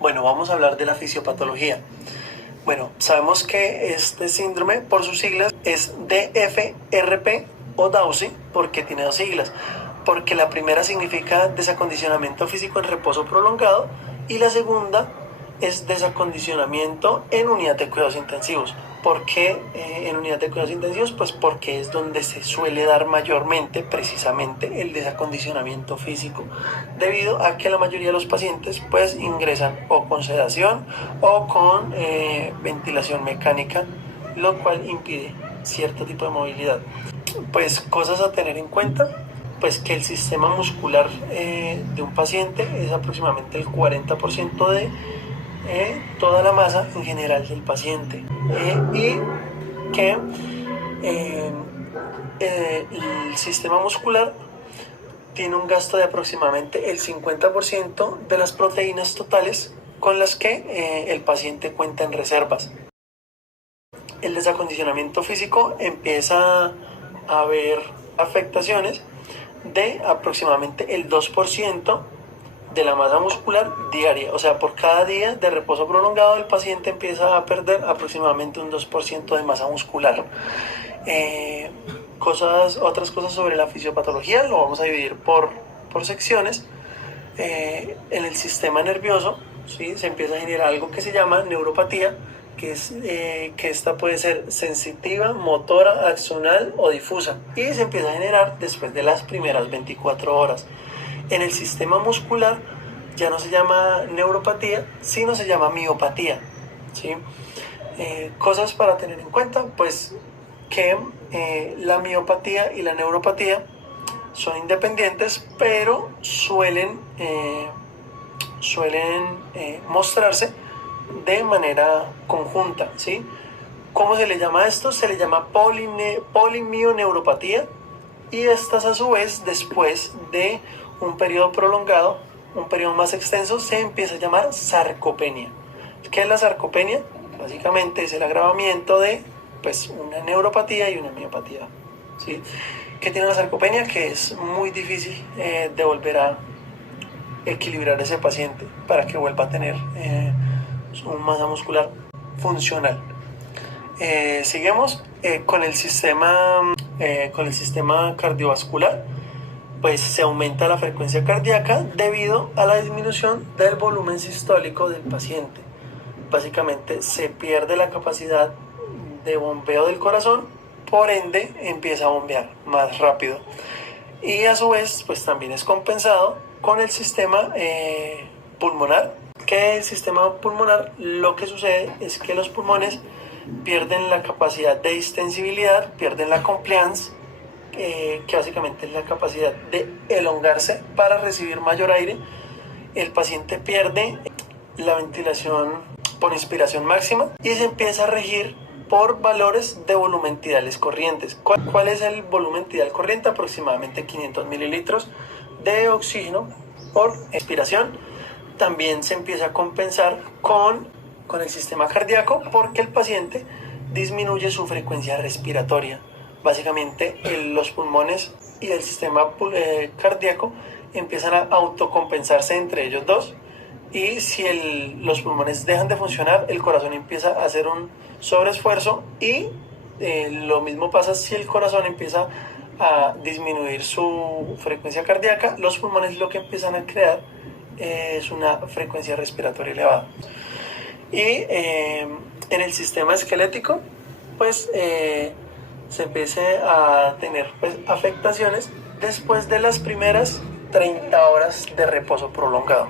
Bueno, vamos a hablar de la fisiopatología. Bueno, sabemos que este síndrome, por sus siglas, es DFRP o DAUSI, porque tiene dos siglas. Porque la primera significa desacondicionamiento físico en reposo prolongado y la segunda es desacondicionamiento en unidad de cuidados intensivos. ¿Por qué en unidad de cuidados intensivos? Pues porque es donde se suele dar mayormente, precisamente, el desacondicionamiento físico, debido a que la mayoría de los pacientes pues ingresan o con sedación o con ventilación mecánica, lo cual impide cierto tipo de movilidad. Pues cosas a tener en cuenta, pues que el sistema muscular de un paciente es aproximadamente el 40% de toda la masa en general del paciente, y que el sistema muscular tiene un gasto de aproximadamente el 50% de las proteínas totales con las que el paciente cuenta en reservas. El desacondicionamiento físico empieza a haber afectaciones de aproximadamente el 2% de la masa muscular diaria. O sea, por cada día de reposo prolongado el paciente empieza a perder aproximadamente un 2% de masa muscular. Otras cosas sobre la fisiopatología lo vamos a dividir por secciones. En el sistema nervioso, ¿sí?, se empieza a generar algo que se llama neuropatía, que esta puede ser sensitiva, motora, axonal o difusa, y se empieza a generar después de las primeras 24 horas. En el sistema muscular ya no se llama neuropatía, sino se llama miopatía, ¿sí? Cosas para tener en cuenta, pues que la miopatía y la neuropatía son independientes, pero suelen mostrarse de manera conjunta, ¿sí? ¿Cómo se le llama a esto? Se le llama polimioneuropatía, y estas a su vez, después de un periodo prolongado, un periodo más extenso, se empieza a llamar sarcopenia. ¿Qué es la sarcopenia? Básicamente es el agravamiento de pues una neuropatía y una miopatía, ¿sí? ¿Qué tiene la sarcopenia? Que es muy difícil de volver a equilibrar ese paciente para que vuelva a tener su masa muscular funcional. Seguimos con el sistema cardiovascular. Pues se aumenta la frecuencia cardíaca debido a la disminución del volumen sistólico del paciente. Básicamente se pierde la capacidad de bombeo del corazón, por ende empieza a bombear más rápido, y a su vez pues también es compensado con el sistema pulmonar. Que el sistema pulmonar, lo que sucede es que los pulmones pierden la capacidad de distensibilidad, pierden la compliance, que básicamente es la capacidad de elongarse para recibir mayor aire. El paciente pierde la ventilación por inspiración máxima y se empieza a regir por valores de volumen tidales corrientes. ¿Cuál es el volumen tidal corriente? Aproximadamente 500 mililitros de oxígeno por expiración. También se empieza a compensar con el sistema cardíaco, porque el paciente disminuye su frecuencia respiratoria. Básicamente los pulmones y el sistema cardíaco empiezan a autocompensarse entre ellos dos, y si los pulmones dejan de funcionar, el corazón empieza a hacer un sobreesfuerzo, y lo mismo pasa si el corazón empieza a disminuir su frecuencia cardíaca. Los pulmones lo que empiezan a crear es una frecuencia respiratoria elevada. Y en el sistema esquelético pues se empiece a tener pues afectaciones después de las primeras 30 horas de reposo prolongado.